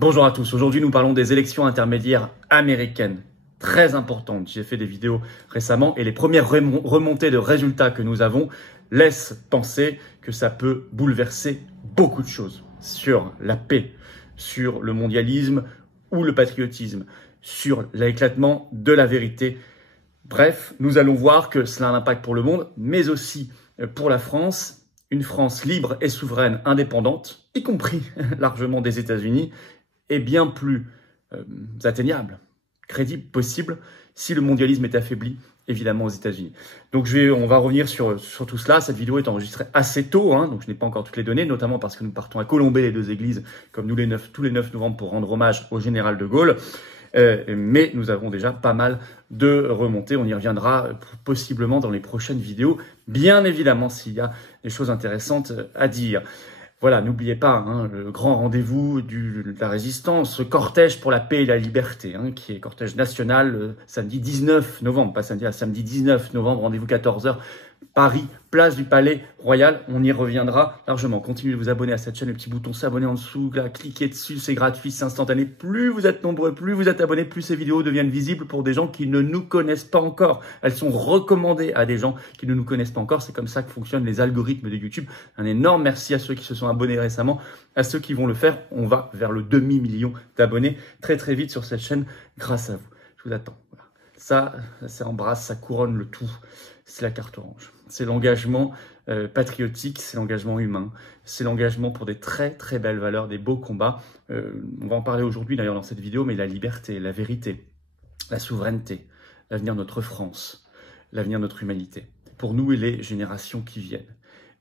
Bonjour à tous, aujourd'hui nous parlons des élections intermédiaires américaines, très importantes. J'ai fait des vidéos récemment et les premières remontées de résultats que nous avons laissent penser que ça peut bouleverser beaucoup de choses sur la paix, sur le mondialisme ou le patriotisme, sur l'éclatement de la vérité. Bref, nous allons voir que cela a un impact pour le monde, mais aussi pour la France, une France libre et souveraine, indépendante, y compris largement des États-Unis, est bien plus atteignable, crédible, possible, si le mondialisme est affaibli, évidemment, aux États-Unis. Donc on va revenir sur tout cela. Cette vidéo est enregistrée assez tôt, donc je n'ai pas encore toutes les données, notamment parce que nous partons à colomber les deux églises, comme tous les 9 novembre, pour rendre hommage au général de Gaulle. Mais nous avons déjà pas mal de remontées. On y reviendra possiblement dans les prochaines vidéos, bien évidemment, s'il y a des choses intéressantes à dire. Voilà, n'oubliez pas le grand rendez-vous de la résistance, ce cortège pour la paix et la liberté, qui est cortège national samedi 19 novembre, pas samedi, samedi 19 novembre, rendez-vous 14h, Paris, place du Palais Royal. On y reviendra largement. Continuez de vous abonner à cette chaîne, le petit bouton s'abonner en dessous, là, cliquez dessus, c'est gratuit, c'est instantané. Plus vous êtes nombreux, plus vous êtes abonnés, plus ces vidéos deviennent visibles pour des gens qui ne nous connaissent pas encore. Elles sont recommandées à des gens qui ne nous connaissent pas encore. C'est comme ça que fonctionnent les algorithmes de YouTube. Un énorme merci à ceux qui se sont abonnés récemment, à ceux qui vont le faire. On va vers le demi-million d'abonnés très très vite sur cette chaîne grâce à vous. Je vous attends. Voilà. Ça embrasse, ça couronne le tout. C'est la carte orange. C'est l'engagement patriotique, c'est l'engagement humain, c'est l'engagement pour des très très belles valeurs, des beaux combats. On va en parler aujourd'hui d'ailleurs dans cette vidéo, mais la liberté, la vérité, la souveraineté, l'avenir de notre France, l'avenir de notre humanité. Pour nous et les générations qui viennent.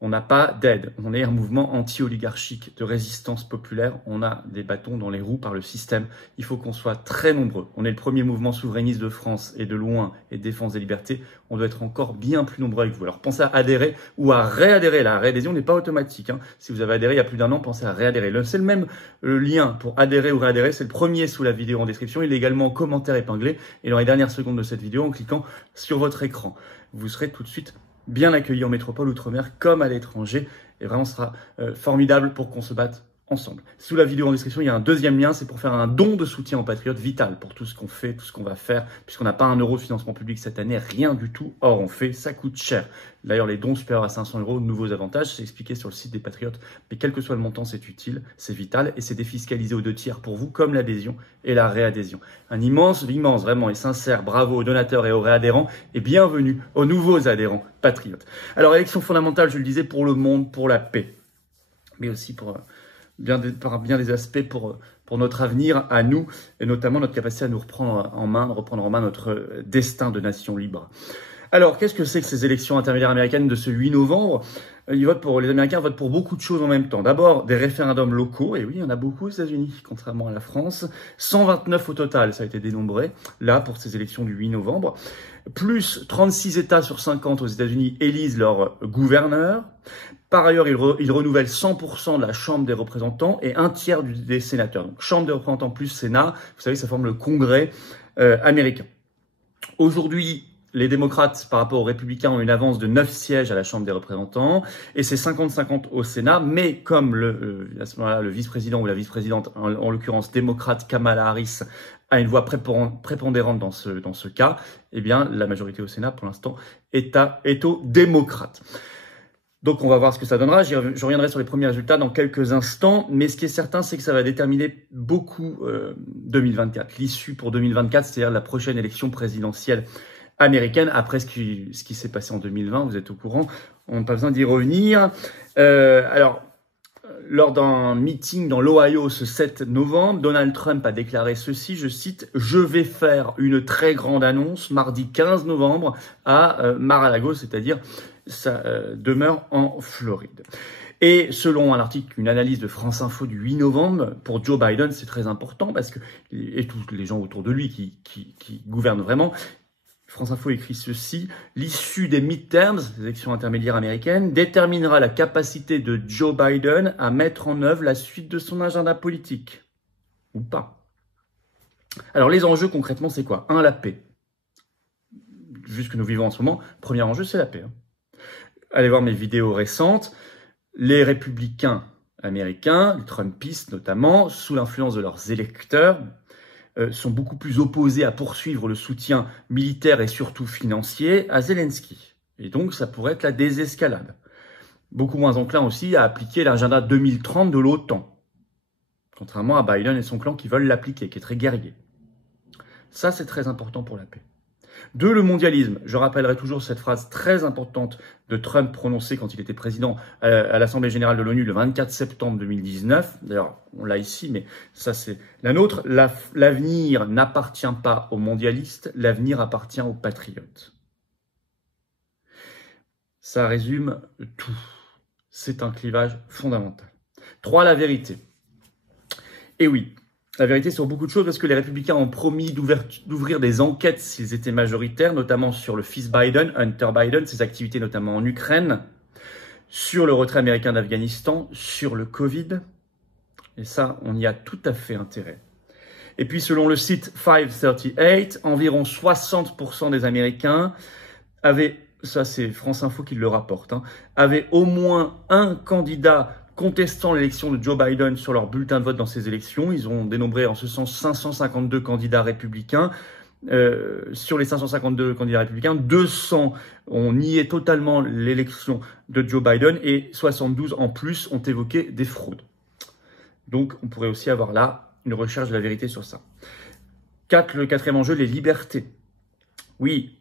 On n'a pas d'aide, on est un mouvement anti-oligarchique de résistance populaire, on a des bâtons dans les roues par le système, il faut qu'on soit très nombreux. On est le premier mouvement souverainiste de France et de loin et de défense des libertés, on doit être encore bien plus nombreux avec vous. Alors pensez à adhérer ou à réadhérer, la réadhésion n'est pas automatique. Si vous avez adhéré il y a plus d'un an, pensez à réadhérer. C'est le même lien pour adhérer ou réadhérer, c'est le premier sous la vidéo en description, il est également en commentaire épinglé et dans les dernières secondes de cette vidéo en cliquant sur votre écran. Vous serez tout de suite bien accueillis en métropole, outre-mer, comme à l'étranger. Et vraiment, ce sera formidable pour qu'on se batte ensemble. Sous la vidéo en description, il y a un deuxième lien, c'est pour faire un don de soutien aux patriotes, vital pour tout ce qu'on fait, tout ce qu'on va faire, puisqu'on n'a pas un euro de financement public cette année, rien du tout. Or, on fait, ça coûte cher. D'ailleurs, les dons supérieurs à 500 €, nouveaux avantages, c'est expliqué sur le site des patriotes. Mais quel que soit le montant, c'est utile, c'est vital, et c'est défiscalisé aux 2/3 pour vous, comme l'adhésion et la réadhésion. Un immense, vraiment et sincère bravo aux donateurs et aux réadhérents, et bienvenue aux nouveaux adhérents patriotes. Alors, élection fondamentale, je le disais, pour le monde, pour la paix, mais aussi par bien des aspects pour notre avenir à nous, et notamment notre capacité à nous reprendre en main notre destin de nation libre. Alors, qu'est-ce que c'est que ces élections intermédiaires américaines de ce 8 novembre ? Les Américains votent pour beaucoup de choses en même temps. D'abord, des référendums locaux, et oui, il y en a beaucoup aux États-Unis, contrairement à la France. 129 au total, ça a été dénombré, là, pour ces élections du 8 novembre. Plus 36 États sur 50 aux États-Unis élisent leurs gouverneurs. Par ailleurs, ils renouvellent 100% de la Chambre des représentants et un tiers des sénateurs. Donc, Chambre des représentants plus Sénat, vous savez, ça forme le Congrès américain. Aujourd'hui, les démocrates, par rapport aux républicains, ont une avance de 9 sièges à la Chambre des représentants et c'est 50-50 au Sénat. Mais comme à ce moment-là, le vice-président ou la vice-présidente, en l'occurrence démocrate Kamala Harris, a une voix prépondérante dans ce cas, eh bien, la majorité au Sénat, pour l'instant, est aux démocrates. Donc, on va voir ce que ça donnera. Je reviendrai sur les premiers résultats dans quelques instants. Mais ce qui est certain, c'est que ça va déterminer beaucoup 2024. L'issue pour 2024, c'est-à-dire la prochaine élection présidentielle américaine, après ce qui s'est passé en 2020, vous êtes au courant, on n'a pas besoin d'y revenir. Lors d'un meeting dans l'Ohio ce 7 novembre, Donald Trump a déclaré ceci, je cite, « Je vais faire une très grande annonce mardi 15 novembre à Mar-a-Lago, c'est-à-dire sa demeure en Floride. » Et selon un article, une analyse de France Info du 8 novembre, pour Joe Biden, c'est très important parce que, et tous les gens autour de lui qui gouvernent vraiment, France Info écrit ceci, l'issue des midterms, des élections intermédiaires américaines, déterminera la capacité de Joe Biden à mettre en œuvre la suite de son agenda politique. Ou pas. Alors les enjeux concrètement, c'est quoi ? 1, la paix. Vu ce que nous vivons en ce moment, premier enjeu, c'est la paix. Allez voir mes vidéos récentes. Les républicains américains, les Trumpistes notamment, sous l'influence de leurs électeurs, sont beaucoup plus opposés à poursuivre le soutien militaire et surtout financier à Zelensky. Et donc, ça pourrait être la désescalade. Beaucoup moins enclin aussi à appliquer l'agenda 2030 de l'OTAN, contrairement à Biden et son clan qui veulent l'appliquer, qui est très guerrier. Ça, c'est très important pour la paix. De le mondialisme, je rappellerai toujours cette phrase très importante de Trump prononcée quand il était président à l'Assemblée générale de l'ONU le 24 septembre 2019. D'ailleurs, on l'a ici, mais ça c'est la nôtre. L'avenir n'appartient pas aux mondialistes, l'avenir appartient aux patriotes. Ça résume tout. C'est un clivage fondamental. 3. La vérité. Et oui, la vérité sur beaucoup de choses, parce que les républicains ont promis d'ouvrir des enquêtes s'ils étaient majoritaires, notamment sur le fils Biden, Hunter Biden, ses activités notamment en Ukraine, sur le retrait américain d'Afghanistan, sur le Covid. Et ça, on y a tout à fait intérêt. Et puis, selon le site 538, environ 60% des Américains avaient, ça c'est France Info qui le rapporte, avaient au moins un candidat contestant l'élection de Joe Biden sur leur bulletin de vote dans ces élections. Ils ont dénombré en ce sens 552 candidats républicains. Sur les 552 candidats républicains, 200 ont nié totalement l'élection de Joe Biden et 72 en plus ont évoqué des fraudes. Donc on pourrait aussi avoir là une recherche de la vérité sur ça. 4. Le quatrième enjeu, les libertés. Oui,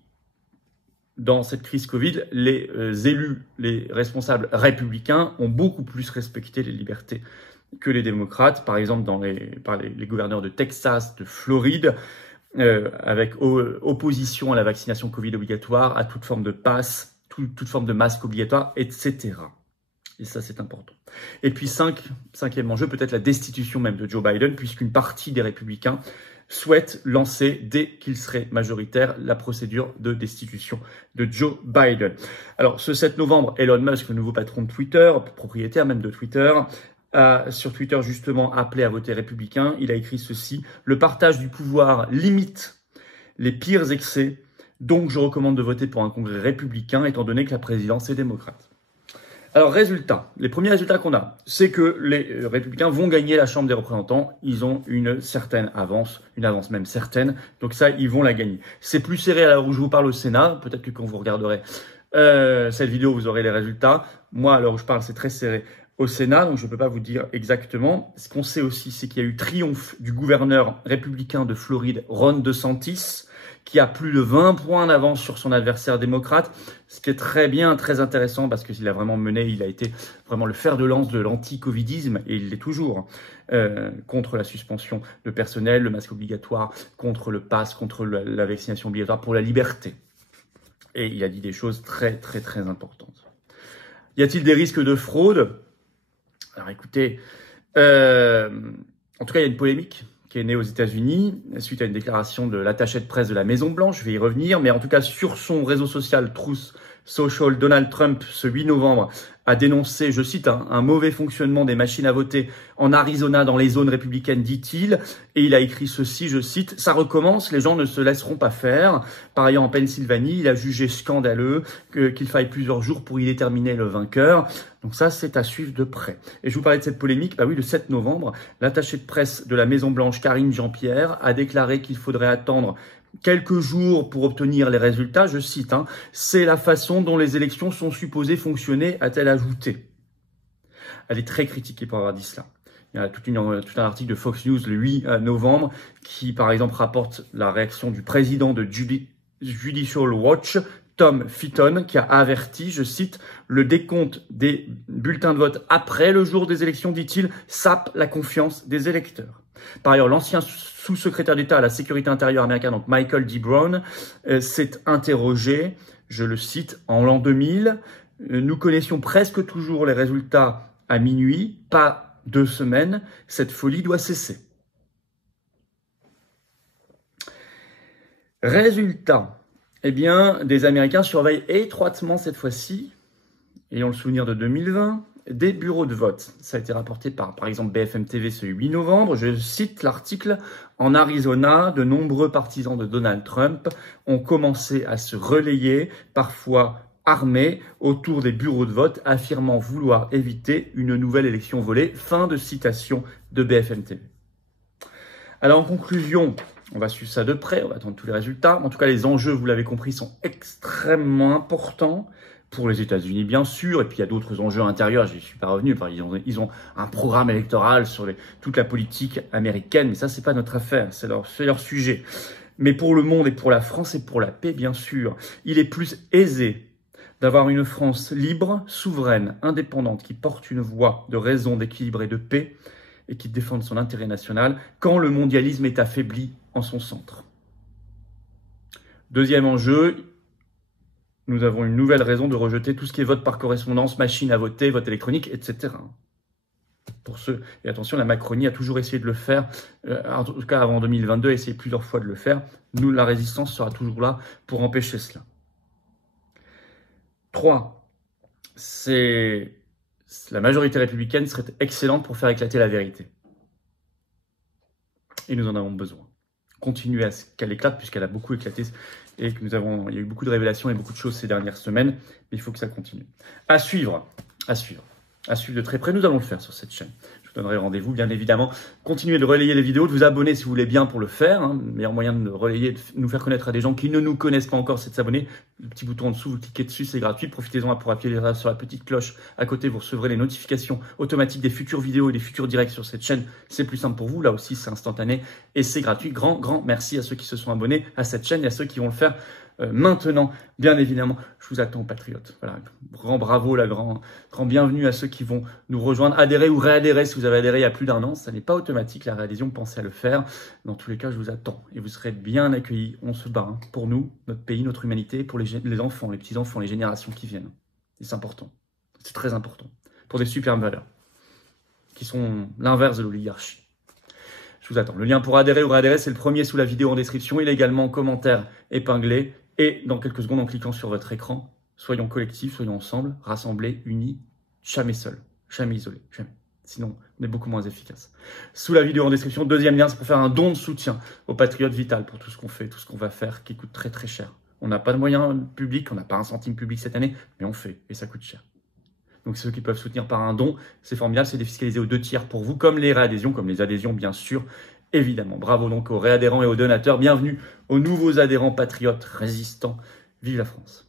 dans cette crise Covid, les élus, les responsables républicains ont beaucoup plus respecté les libertés que les démocrates, par exemple par les gouverneurs de Texas, de Floride, avec opposition à la vaccination Covid obligatoire, à toute forme de passe, toute forme de masque obligatoire, etc. Et ça, c'est important. Et puis, cinquième enjeu, peut-être la destitution même de Joe Biden, puisqu'une partie des républicains souhaite lancer, dès qu'il serait majoritaire, la procédure de destitution de Joe Biden. Alors, ce 7 novembre, Elon Musk, le nouveau patron de Twitter, propriétaire même de Twitter, a sur Twitter justement appelé à voter républicain. Il a écrit ceci: « Le partage du pouvoir limite les pires excès, donc je recommande de voter pour un congrès républicain, étant donné que la présidence est démocrate. » Alors, les premiers résultats qu'on a, c'est que les républicains vont gagner la Chambre des représentants. Ils ont une certaine avance, une avance même certaine. Donc ça, ils vont la gagner. C'est plus serré à l'heure où je vous parle au Sénat. Peut-être que quand vous regarderez cette vidéo, vous aurez les résultats. Moi, à l'heure où je parle, c'est très serré au Sénat, donc je ne peux pas vous dire exactement. Ce qu'on sait aussi, c'est qu'il y a eu triomphe du gouverneur républicain de Floride, Ron DeSantis, qui a plus de 20 points d'avance sur son adversaire démocrate, ce qui est très bien, très intéressant, parce qu'il a vraiment mené, il a été vraiment le fer de lance de l'anti-covidisme, et il l'est toujours, contre la suspension de personnel, le masque obligatoire, contre le pass, contre la vaccination obligatoire, pour la liberté. Et il a dit des choses très, très, très importantes. Y a-t-il des risques de fraude? Alors écoutez, en tout cas, il y a une polémique qui est née aux États-Unis suite à une déclaration de l'attaché de presse de la Maison-Blanche. Je vais y revenir, mais en tout cas, sur son réseau social Truth Social, Donald Trump, ce 8 novembre, a dénoncé, je cite, un mauvais fonctionnement des machines à voter en Arizona dans les zones républicaines, dit-il. Et il a écrit ceci, je cite: « Ça recommence, les gens ne se laisseront pas faire. » Par ailleurs, en Pennsylvanie, il a jugé scandaleux qu'il faille plusieurs jours pour y déterminer le vainqueur. Donc ça, c'est à suivre de près. Et je vous parlais de cette polémique. Bah oui, le 7 novembre, l'attaché de presse de la Maison-Blanche, Karine Jean-Pierre, a déclaré qu'il faudrait attendre quelques jours pour obtenir les résultats. Je cite, « C'est la façon dont les élections sont supposées fonctionner », a-t-elle ajouté. Elle est très critiquée pour avoir dit cela. Il y a tout un article de Fox News le 8 novembre qui, par exemple, rapporte la réaction du président de Judicial Watch, Tom Fitton, qui a averti, je cite, « Le décompte des bulletins de vote après le jour des élections, dit-il, sape la confiance des électeurs. » Par ailleurs, l'ancien sous-secrétaire d'État à la sécurité intérieure américain, donc Michael D. Brown, s'est interrogé, je le cite, « En l'an 2000, nous connaissions presque toujours les résultats à minuit, pas 2 semaines. Cette folie doit cesser. » Résultat, eh bien, des Américains surveillent étroitement cette fois-ci, ayant le souvenir de 2020, des bureaux de vote. Ça a été rapporté par exemple, BFM TV ce 8 novembre. Je cite l'article. « En Arizona, de nombreux partisans de Donald Trump ont commencé à se relayer, parfois armés autour des bureaux de vote, affirmant vouloir éviter une nouvelle élection volée. Fin de citation de BFM TV. Alors en conclusion, on va suivre ça de près, on va attendre tous les résultats. En tout cas, les enjeux, vous l'avez compris, sont extrêmement importants pour les États-Unis, bien sûr. Et puis il y a d'autres enjeux intérieurs, je n'y suis pas revenu. Enfin, ils ont un programme électoral sur toute la politique américaine, mais ça, c'est pas notre affaire, c'est leur sujet. Mais pour le monde et pour la France et pour la paix, bien sûr, il est plus aisé d'avoir une France libre, souveraine, indépendante, qui porte une voix de raison, d'équilibre et de paix, et qui défende son intérêt national, quand le mondialisme est affaibli en son centre. Deuxième enjeu, nous avons une nouvelle raison de rejeter tout ce qui est vote par correspondance, machine à voter, vote électronique, etc. Pour ceux, et attention, la Macronie a toujours essayé de le faire, en tout cas avant 2022, a essayé plusieurs fois de le faire. Nous, la résistance sera toujours là pour empêcher cela. 3, la majorité républicaine serait excellente pour faire éclater la vérité. Et nous en avons besoin. Continuer à ce qu'elle éclate, puisqu'elle a beaucoup éclaté, et que il y a eu beaucoup de révélations et beaucoup de choses ces dernières semaines, mais il faut que ça continue. À suivre de très près, nous allons le faire sur cette chaîne. Je vous donnerai rendez-vous, bien évidemment. Continuez de relayer les vidéos, de vous abonner si vous voulez bien pour le faire. Le meilleur moyen de relayer, de nous faire connaître à des gens qui ne nous connaissent pas encore, c'est de s'abonner. Le petit bouton en dessous, vous cliquez dessus, c'est gratuit. Profitez-en pour appuyer sur la petite cloche à côté. Vous recevrez les notifications automatiques des futures vidéos et des futurs directs sur cette chaîne. C'est plus simple pour vous. Là aussi, c'est instantané et c'est gratuit. Grand merci à ceux qui se sont abonnés à cette chaîne et à ceux qui vont le faire maintenant, bien évidemment. Je vous attends, patriotes. Voilà, grand bravo, grand bienvenue à ceux qui vont nous rejoindre. Adhérer ou réadhérer si vous avez adhéré il y a plus d'1 an. Ça n'est pas automatique, la réadhésion, pensez à le faire. Dans tous les cas, je vous attends et vous serez bien accueillis. On se bat pour nous, notre pays, notre humanité, pour les enfants, les petits-enfants, les générations qui viennent. Et c'est important. C'est très important. Pour des superbes valeurs qui sont l'inverse de l'oligarchie. Je vous attends. Le lien pour adhérer ou réadhérer, c'est le premier sous la vidéo en description. Il est également en commentaire épinglé. Et dans quelques secondes, en cliquant sur votre écran, soyons collectifs, soyons ensemble, rassemblés, unis, jamais seuls, jamais isolés, jamais. Sinon, on est beaucoup moins efficace. Sous la vidéo en description, deuxième lien, c'est pour faire un don de soutien aux patriotes vital pour tout ce qu'on fait, tout ce qu'on va faire, qui coûte très très cher. On n'a pas de moyens publics, on n'a pas un centime public cette année, mais on fait, et ça coûte cher. Donc ceux qui peuvent soutenir par un don, c'est formidable, c'est défiscalisé aux 2 tiers pour vous, comme les réadhésions, comme les adhésions bien sûr, évidemment. Bravo donc aux réadhérents et aux donateurs, bienvenue aux nouveaux adhérents patriotes résistants. Vive la France!